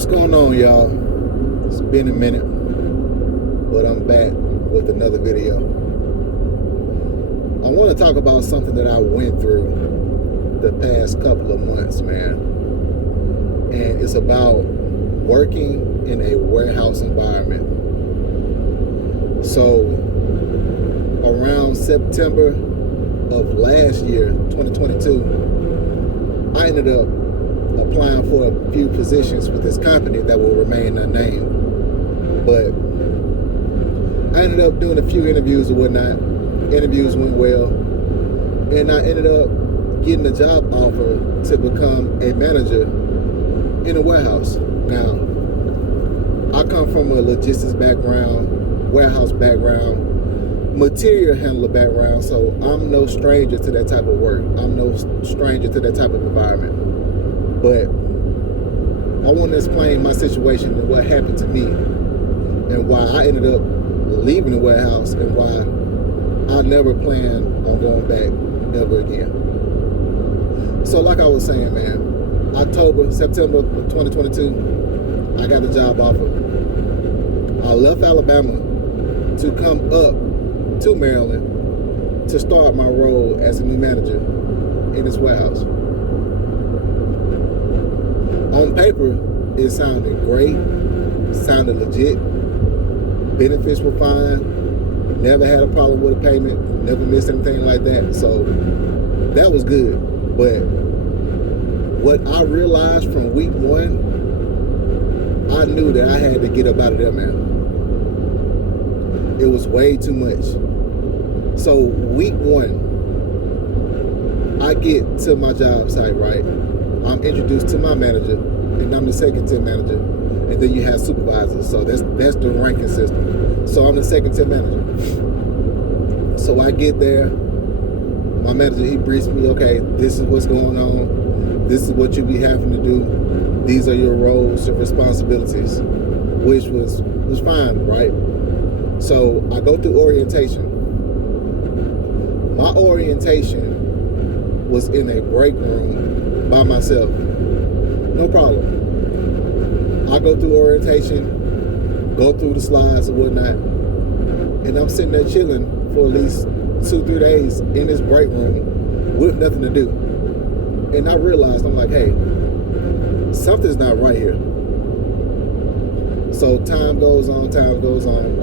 What's going on, y'all? It's been a minute, but I'm back with another video. I want to talk about something that I went through the past couple of months, man. And it's about working in a warehouse environment. So, around September of last year, 2022, I ended up applying for a few positions with this company that will remain unnamed. But I ended up doing a few interviews and whatnot. Interviews went well, and I ended up getting a job offer to become a manager in a warehouse. Now, I come from a logistics background, warehouse background, material handler background, so I'm no stranger to that type of work. I'm no stranger to that type of environment. But I want to explain my situation and what happened to me and why I ended up leaving the warehouse and why I never plan on going back ever again. So like I was saying, man, September of 2022, I got the job offer. I left Alabama to come up to Maryland to start my role as a new manager in this warehouse. On paper, it sounded great, sounded legit, benefits were fine, never had a problem with a payment, never missed anything like that, so that was good. But what I realized from week one, I knew that I had to get up out of there, man. It was way too much. So week one, I get to my job site, right? I'm introduced to my manager, and I'm the second temp manager, and then you have supervisors. So that's the ranking system. So I'm the second temp manager. So I get there, my manager, he briefs me, okay, this is what's going on, this is what you be having to do, these are your roles and responsibilities, which was fine, right? So I go through orientation. My orientation was in a break room by myself. No problem. I go through orientation, go through the slides and whatnot, and I'm sitting there chilling for at least 2-3 days in this break room with nothing to do. And I realized, I'm like, hey, something's not right here. So time goes on.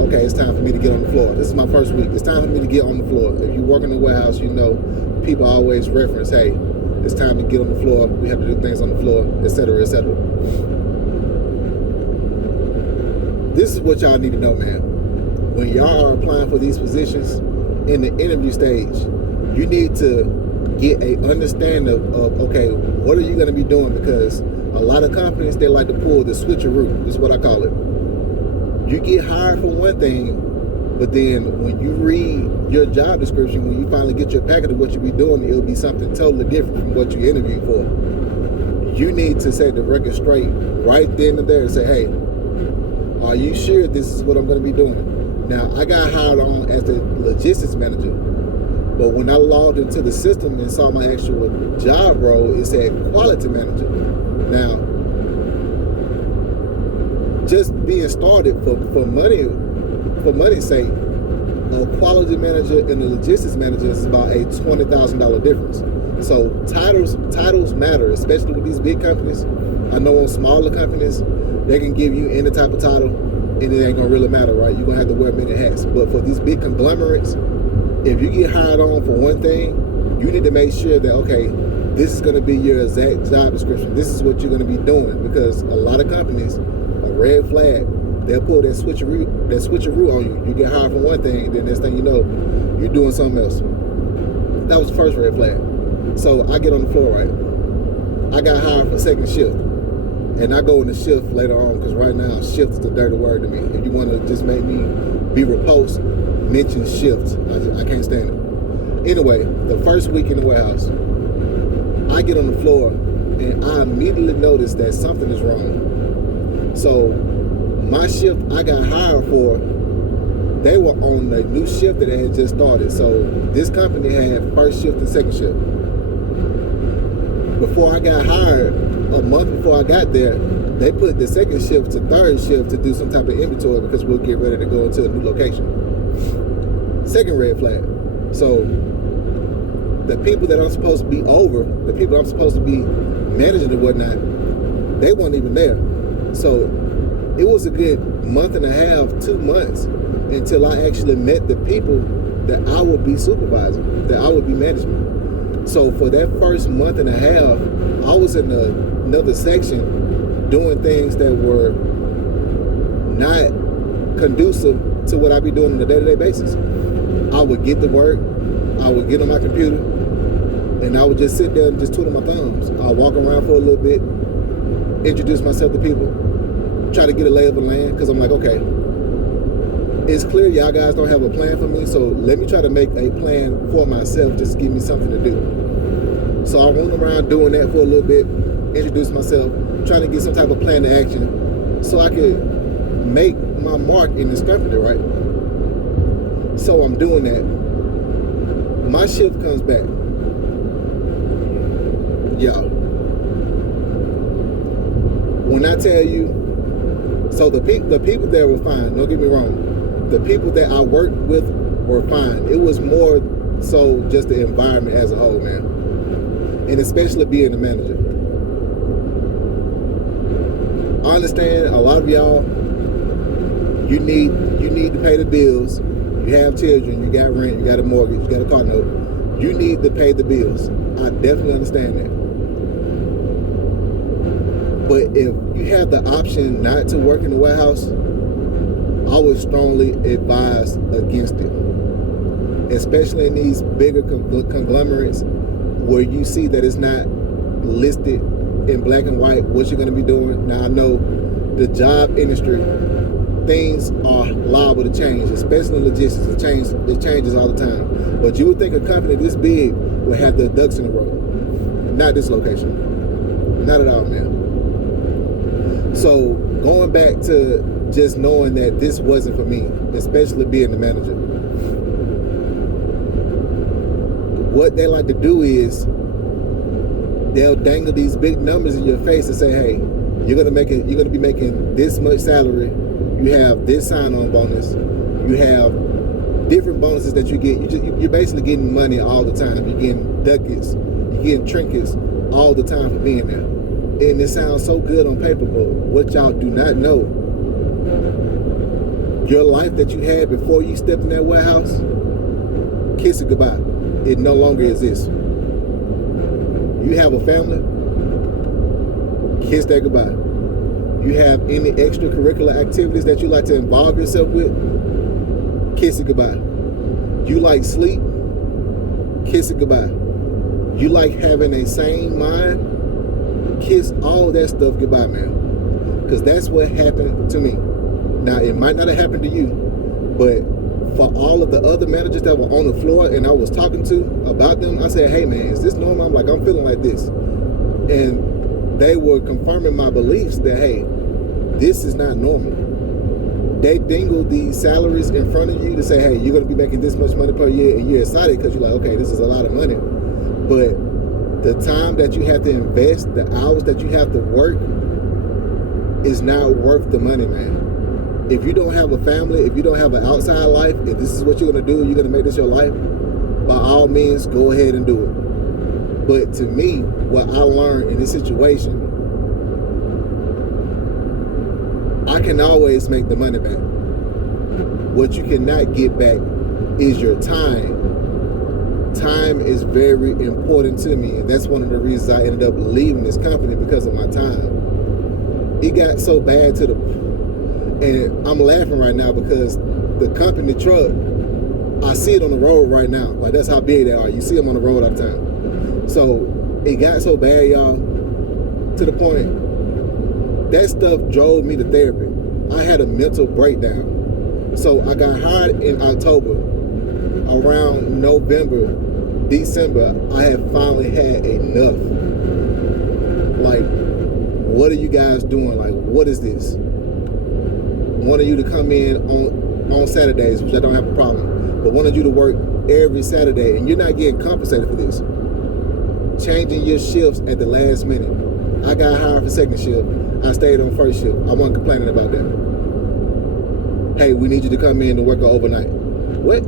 Okay, it's time for me to get on the floor. This is my first week. It's time for me to get on the floor. If you work in the warehouse, you know people always reference, hey, it's time to get on the floor. We have to do things on the floor, etc., etc. This is what y'all need to know, man. When y'all are applying for these positions in the interview stage, you need to get a understanding of okay, what are you going to be doing? Because a lot of companies, they like to pull the switcheroo. This is what I call it. You get hired for one thing, but then when you read your job description, when you finally get your packet of what you be doing, it'll be something totally different from what you interviewed for. You need to set the record straight right then and there and say, hey, are you sure this is what I'm going to be doing? Now, I got hired on as the logistics manager, but when I logged into the system and saw my actual job role, it said quality manager. Now, just being started for money's sake, a quality manager and a logistics manager is about a $20,000 difference. So titles matter, especially with these big companies. I know on smaller companies, they can give you any type of title and it ain't gonna really matter, right? You're gonna have to wear many hats. But for these big conglomerates, if you get hired on for one thing, you need to make sure that, okay, this is gonna be your exact job description. This is what you're gonna be doing, because a lot of companies, a red flag, they'll pull that switcheroo on you. You get hired for one thing, and then next thing you know, you're doing something else. That was the first red flag. So I get on the floor, right? I got hired for second shift. And I go into shift later on, because right now, shift is the dirty word to me. If you want to just make me be repulsed, mention shift. I can't stand it. Anyway, the first week in the warehouse, I get on the floor, and I immediately notice that something is wrong. So my shift I got hired for, they were on a new shift that they had just started. So this company had first shift and second shift. Before I got hired, a month before I got there, They put the second shift to third shift to do some type of inventory because we'll get ready to go into a new location. Second red flag. So the people that I'm supposed to be over, the people I'm supposed to be managing and whatnot, they weren't even there. So it was a good month and a half, 2 months, until I actually met the people that I would be supervising, that I would be managing. So for that first month and a half, I was in another section doing things that were not conducive to what I be doing on a day-to-day basis. I would get to work, I would get on my computer, and I would just sit there and just twiddle my thumbs. I'll walk around for a little bit, introduce myself to people, try to get a lay of the land, because I'm like, okay, it's clear y'all guys don't have a plan for me, so let me try to make a plan for myself just to give me something to do. So I roam around doing that for a little bit, introduce myself, trying to get some type of plan to action so I could make my mark in this company, right? So I'm doing that. My shift comes back. Y'all, when I tell you, so the people there were fine, don't get me wrong. The people that I worked with were fine. It was more so just the environment as a whole, man. And especially being the manager. I understand a lot of y'all, you need to pay the bills. You have children, you got rent, you got a mortgage, you got a car note. You need to pay the bills. I definitely understand that. But if you have the option not to work in the warehouse, I would strongly advise against it. Especially in these bigger conglomerates where you see that it's not listed in black and white what you're going to be doing. Now I know the job industry, things are liable to change, especially in logistics. It changes all the time. But you would think a company this big would have the ducks in a row. Not this location. Not at all, man. So going back to just knowing that this wasn't for me, especially being the manager. What they like to do is they'll dangle these big numbers in your face and say, hey, you're gonna be making this much salary, you have this sign-on bonus, you have different bonuses that you get. You're basically getting money all the time. You're getting ducats, you're getting trinkets all the time for being there. And it sounds so good on paper, but what y'all do not know, your life that you had before you stepped in that warehouse, kiss it goodbye. It no longer exists. You have a family, kiss that goodbye. You have any extracurricular activities that you like to involve yourself with, kiss it goodbye. You like sleep, kiss it goodbye. You like having a sane mind, kiss all that stuff goodbye, man. Because that's what happened to me. Now, it might not have happened to you, but for all of the other managers that were on the floor and I was talking to about them, I said, hey, man, is this normal? I'm like, I'm feeling like this. And they were confirming my beliefs that, hey, this is not normal. They dingle these salaries in front of you to say, hey, you're going to be making this much money per year, and you're excited because you're like, okay, this is a lot of money. But the time that you have to invest, the hours that you have to work is not worth the money, man. If you don't have a family, if you don't have an outside life, if this is what you're going to do, you're going to make this your life, by all means, go ahead and do it. But to me, what I learned in this situation, I can always make the money back. What you cannot get back is your time. Time is very important to me, and that's one of the reasons I ended up leaving this company, because of my time. It got so bad to the, and I'm laughing right now because the company truck, I see it on the road right now. Like, that's how big they are. You see them on the road all the time. So it got so bad, y'all, to the point that stuff drove me to therapy. I had a mental breakdown. So I got hired in October. Around November, December, I have finally had enough. Like, what are you guys doing? Like, what is this? Wanted you to come in on Saturdays, which I don't have a problem, but wanted you to work every Saturday, and you're not getting compensated for this. Changing your shifts at the last minute. I got hired for second shift. I stayed on first shift. I wasn't complaining about that. Hey, we need you to come in and work overnight. What?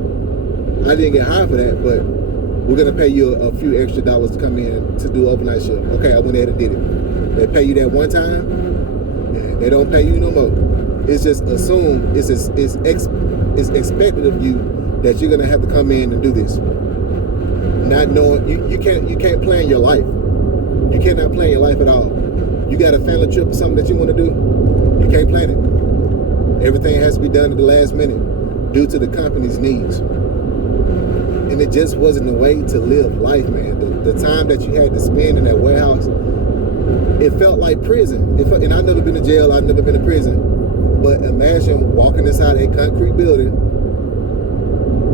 I didn't get hired for that, but we're gonna pay you a few extra dollars to come in to do overnight shift. Okay, I went ahead and did it. They pay you that one time, and they don't pay you no more. It's just assumed, it's expected of you that you're gonna have to come in and do this. Not knowing, you can't plan your life. You cannot plan your life at all. You got a family trip or something that you want to do, you can't plan it. Everything has to be done at the last minute due to the company's needs. And it just wasn't the way to live life, man. The time that you had to spend in that warehouse, it felt like prison. And I've never been to jail, I've never been to prison. But imagine walking inside a concrete building,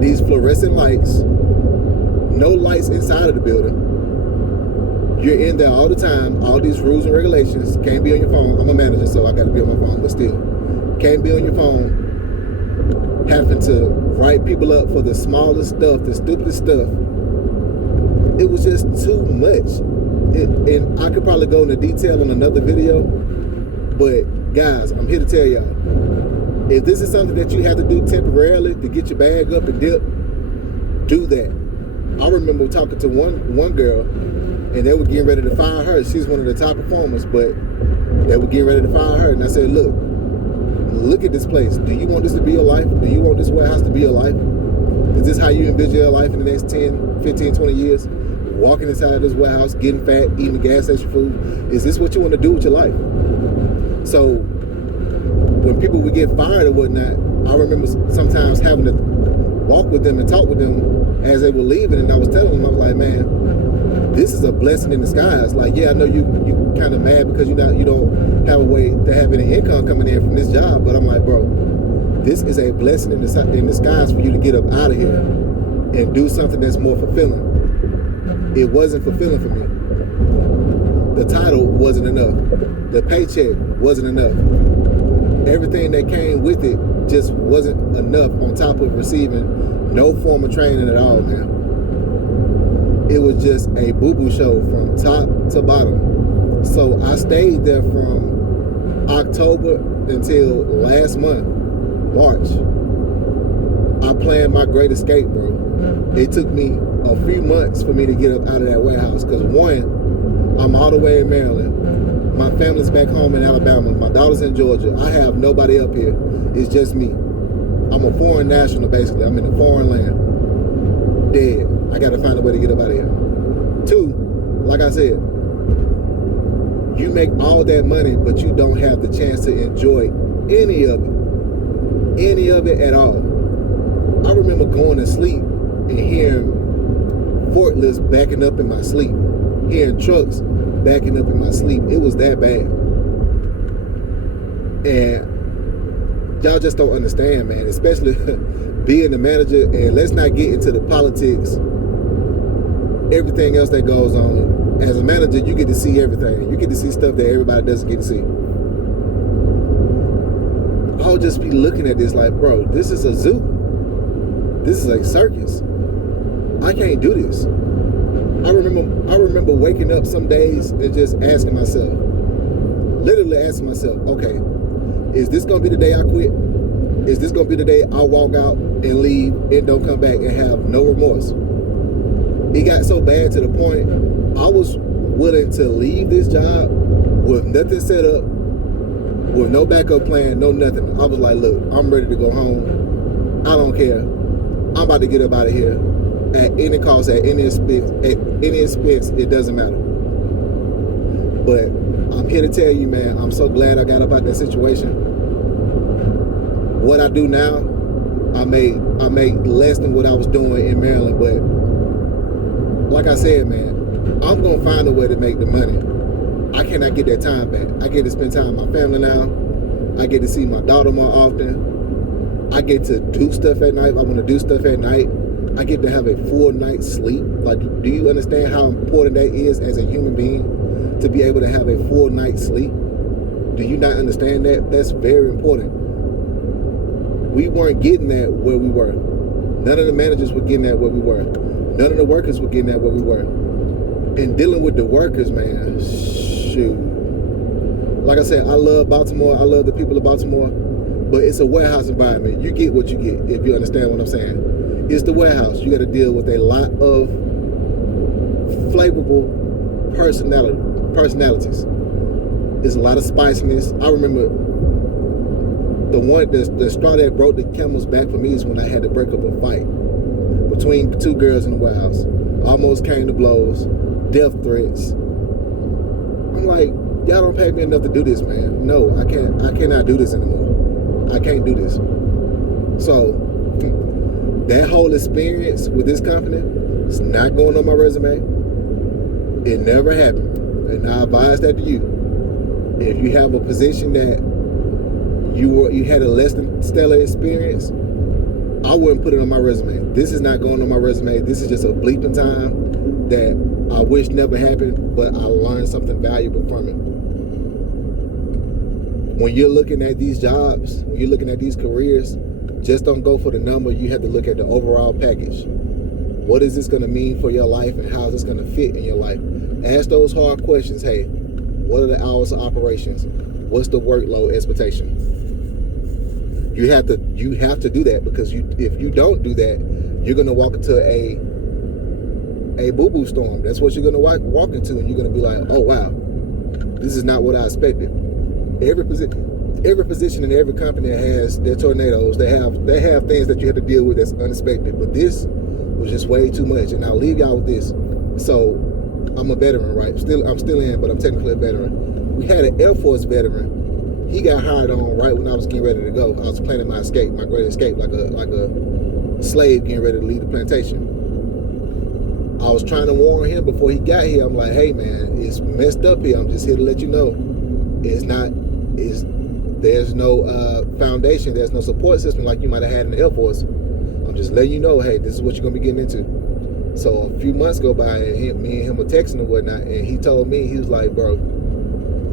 these fluorescent lights, no lights inside of the building. You're in there all the time, all these rules and regulations. Can't be on your phone. I'm a manager, so I got to be on my phone, but still. Can't be on your phone. Having to write people up for the smallest stuff, the stupidest stuff. It was just too much. And I could probably go into detail on another video, but guys, I'm here to tell y'all, if this is something that you have to do temporarily to get your bag up and dip, do that. I remember talking to one girl, and they were getting ready to fire her. She's one of the top performers, but they were getting ready to fire her. And I said, look at this place. Do you want this to be your life? Do you want this warehouse to be your life? Is this how you envision your life in the next 10, 15, 20 years? Walking inside of this warehouse, getting fat, eating gas station food. Is this what you want to do with your life? So when people would get fired or whatnot, I remember sometimes having to walk with them and talk with them as they were leaving, and I was telling them, I was like, man, this is a blessing in disguise. Like, yeah, I know you kind of mad because you don't have a way to have any income coming in from this job, but I'm like, bro, this is a blessing in disguise for you to get up out of here and do something that's more fulfilling. It wasn't fulfilling for me. The title wasn't enough. The paycheck wasn't enough. Everything that came with it just wasn't enough on top of receiving no form of training at all, man. It was just a boo-boo show from top to bottom. So I stayed there from October until last month, March. I planned my great escape, bro. It took me a few months for me to get up out of that warehouse because one, I'm all the way in Maryland. My family's back home in Alabama. My daughter's in Georgia. I have nobody up here. It's just me. I'm a foreign national, basically. I'm in a foreign land. Dead. I got to find a way to get up out of here. Two, like I said, you make all that money, but you don't have the chance to enjoy any of it. Any of it at all. I remember going to sleep and hearing forklifts backing up in my sleep. Hearing trucks backing up in my sleep. It was that bad. And y'all just don't understand, man, especially being the manager. And let's not get into the politics, everything else that goes on. As a manager, you get to see everything. You get to see stuff that everybody doesn't get to see. I'll just be looking at this like, bro, this is a zoo. This is a circus. I can't do this. I remember waking up some days and just asking myself, literally asking myself, okay, is this gonna be the day I quit? Is this gonna be the day I walk out and leave and don't come back and have no remorse? It got so bad to the point I was willing to leave this job with nothing set up, with no backup plan, no nothing. I was like, look, I'm ready to go home. I don't care. I'm about to get up out of here at any cost, at any expense, it doesn't matter. But I'm here to tell you, man, I'm so glad I got up out that situation. What I do now, I make less than what I was doing in Maryland, but like I said, man, I'm gonna find a way to make the money. I cannot get that time back. I get to spend time with my family now. I get to see my daughter more often. I get to do stuff at night. I want to do stuff at night. I get to have a full night's sleep. Like, do you understand how important that is as a human being, to be able to have a full night's sleep? Do you not understand that? That's very important. We weren't getting that where we were. None of the managers were getting that where we were. None of the workers were getting that where we were. And dealing with the workers, man, shoot. like I said, I love Baltimore. I love the people of Baltimore, but it's a warehouse environment. You get what you get, if you understand what I'm saying. It's the warehouse. You got to deal with a lot of flavorful personalities. There's a lot of spiciness. I remember the straw that broke the camel's back for me is when I had to break up a fight between two girls in the warehouse. Almost came to blows, death threats. I'm like, y'all don't pay me enough to do this, man. No, I cannot do this anymore. I can't do this. So that whole experience with this company is not going on my resume. It never happened. And I advise that to you. If you have a position that you had a less than stellar experience, I wouldn't put it on my resume. This is not going on my resume. This is just a bleeping time that I wish never happened, but I learned something valuable from it. When you're looking at these jobs, when you're looking at these careers, just don't go for the number. You have to look at the overall package. What is this going to mean for your life, and how is this going to fit in your life? Ask those hard questions. Hey, what are the hours of operations? What's the workload expectation? You have to do that, because if you don't do that, you're going to walk into a boo-boo storm. That's what you're going to walk into, and you're going to be like, oh wow, this is not what I expected. Every position in every company has their tornadoes. They have things that you have to deal with that's unexpected. But this was just way too much. And I'll leave y'all with this. So I'm a veteran, right? I'm still in, but I'm technically a veteran. We had an Air Force veteran. He got hired on right when I was getting ready to go. I was planning my escape, my great escape, like a slave getting ready to leave the plantation. I was trying to warn him before he got here. I'm like, hey man, it's messed up here. I'm just here to let you know. There's no foundation, there's no support system like you might have had in the Air Force. I'm just letting you know, hey, this is what you're gonna be getting into. So a few months go by, and me and him were texting and whatnot, and he told me, he was like, bro,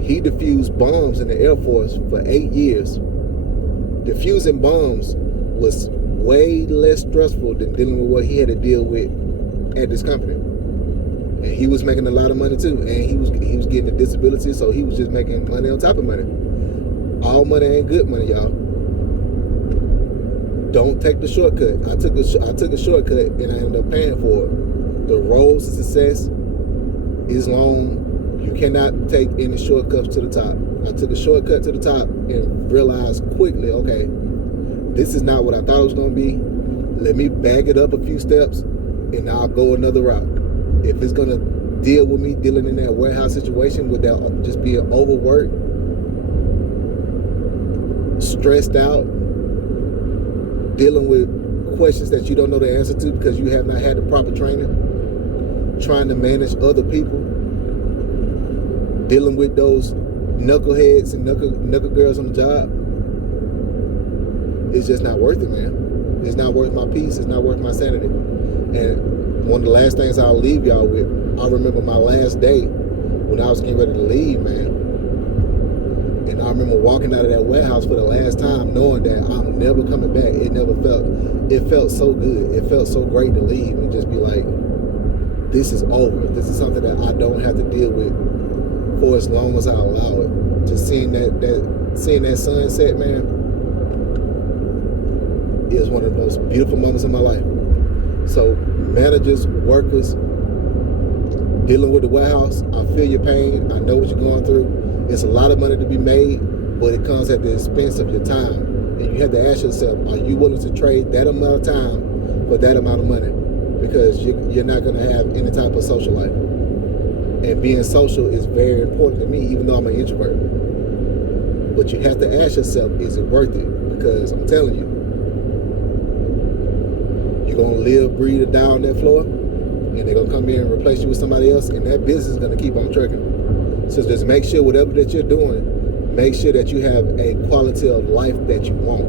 he defused bombs in the Air Force for 8 years. Defusing bombs was way less stressful than dealing with what he had to deal with at this company. And he was making a lot of money too, and he was getting a disability, so he was just making money on top of money. All money ain't good money, y'all. Don't take the shortcut. I took a shortcut, and I ended up paying for it. The road to success is long. You cannot take any shortcuts to the top. I took a shortcut to the top and realized quickly, okay, this is not what I thought it was going to be. Let me back it up a few steps, and I'll go another route. If it's going to deal with me dealing in that warehouse situation without just being overworked, stressed out, dealing with questions that you don't know the answer to because you have not had the proper training, trying to manage other people, dealing with those knuckleheads and knuckle girls on the job, it's just not worth it, man. It's not worth my peace. It's not worth my sanity. And one of the last things I'll leave y'all with, I remember my last day when I was getting ready to leave, man. And I remember walking out of that warehouse for the last time knowing that I'm never coming back. It felt so good. It felt so great to leave and just be like, this is over. This is something that I don't have to deal with for as long as I allow it. Just seeing that sunset, man, is one of the most beautiful moments of my life. So managers, workers, dealing with the warehouse, I feel your pain. I know what you're going through. It's a lot of money to be made, but it comes at the expense of your time. And you have to ask yourself, are you willing to trade that amount of time for that amount of money? Because you're not going to have any type of social life. And being social is very important to me, even though I'm an introvert. But you have to ask yourself, is it worth it? Because I'm telling you, you're going to live, breathe, and die on that floor, and they're going to come in and replace you with somebody else, and that business is going to keep on trucking. So just make sure whatever that you're doing, make sure that you have a quality of life that you want.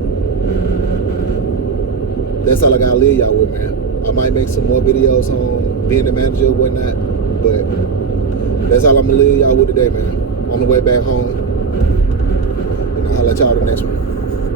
That's all I got to leave y'all with, man. I might make some more videos on being a manager or whatnot, but that's all I'm going to leave y'all with today, man. On the way back home, and I'll let y'all the next one.